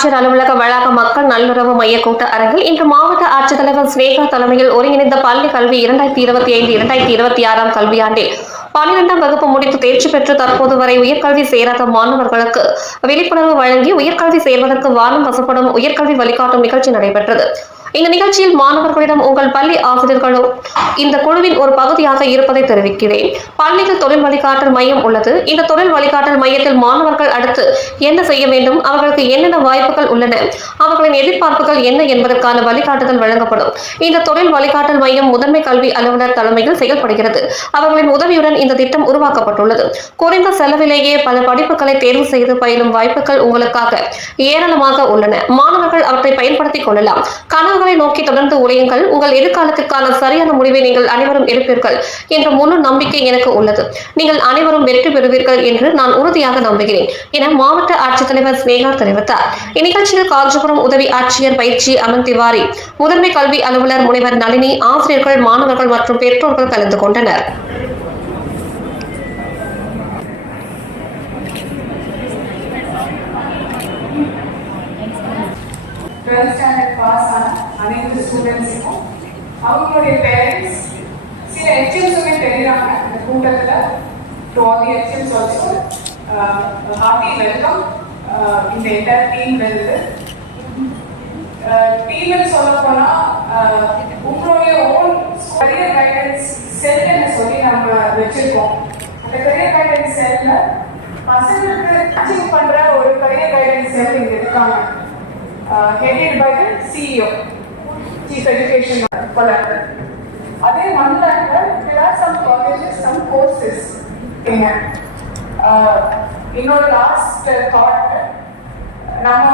ஆட்சியர் அலுவலக வளாக மக்கள் நல்லுறவு மைய கூட்ட அரங்கில் இன்று மாவட்ட ஆட்சித்தலைவர் ஸ்னேகா தலைமையில் ஒருங்கிணைந்த பள்ளி கல்வி 2025-2026 கல்வியாண்டில் 12ஆம் வகுப்பு முடித்து தேர்ச்சி பெற்று தற்போது வரை உயர்கல்வி சேராத மாணவர்களுக்கு விழிப்புணர்வு வழங்கி உயர்கல்வி சேர்வதற்கு வானம் வசப்படும் உயர்கல்வி வழிகாட்டும் நிகழ்ச்சி நடைபெற்றது. இந்த நிகழ்ச்சியில் மாணவர்களிடம் உங்கள் பள்ளி ஆசிரியர்களும் இந்த குழுவின் ஒரு பகுதியாக இருப்பதை தெரிவிக்கிறேன். பள்ளியில் தொழில் வழிகாட்டல் மையம் உள்ளது. இந்த தொழில் வழிகாட்டல் மையத்தில் மாணவர்கள் அடுத்து என்ன செய்ய வேண்டும், அவர்களுக்கு என்னென்ன வாய்ப்புகள் உள்ளன, அவர்களின் எதிர்பார்ப்புகள் என்ன என்பதற்கான வழிகாட்டுதல் வழங்கப்படும். இந்த தொழில் வழிகாட்டல் மையம் முதன்மை கல்வி அலுவலர் தலைமையில் செயல்படுகிறது. அவர்களின் உதவியுடன் இந்த திட்டம் உருவாக்கப்பட்டுள்ளது. குறைந்த செலவிலேயே பல படிப்புகளை தேர்வு செய்து பயிலும் வாய்ப்புகள் உங்களுக்காக ஏராளமாக உள்ளன. மாணவர்கள் அவற்றை பயன்படுத்திக் கொள்ளலாம். கனவுகளை நோக்கி தொடர்ந்து உழையுங்கள். உங்கள் எதிர்காலத்திற்கான சரியான முடிவை நீங்கள் அனைவரும் எடுப்பீர்கள் என்ற முழு நம்பிக்கை எனக்கு உள்ளது. நீங்கள் அனைவரும் வெற்றி பெறுவீர்கள் என்று நான் உறுதியாக நம்புகிறேன் என மாவட்ட ஆட்சித்தலைவர் ஸ்னேகா தெரிவித்தார். இந்நிகழ்ச்சியில் காஞ்சிபுரம் உதவி ஆட்சியர் பயிற்சி அமன் திவாரி, முதன்மை கல்வி அலுவலர் முனைவர் நளினி, ஆசிரியர்கள், மாணவர்கள் மற்றும் பெற்றோர்கள் கலந்து கொண்டனர். அனைத்து ஸ்டூடெண்ட்ஸுக்கும் அவங்களுடைய பேரண்ட்ஸ் சில HMஸுமே தெரியுறாங்க இந்த கூட்டத்தில். டு ஆல் தி HMஸ் ஆல்சோ ஹார்ட்டி வெல்கம். இந்த என்டையர் டீம் வருது. டீம்னு சொல்ல போனால் உங்களுடைய ஓன் கரியர் கைடன்ஸ் செல்லுன்னு சொல்லி நம்ம வச்சிருக்கோம். அந்த கரியர் கைடன்ஸ் செல்ல பசங்களுக்கு அச்சீவ் பண்ணுற ஒரு கரியர் கைடன்ஸ் செல் இங்கே இருக்காங்க. Headed by the CEO, Chief Education Officer. Other one that there are some colleges, some courses in our last thought, Nama.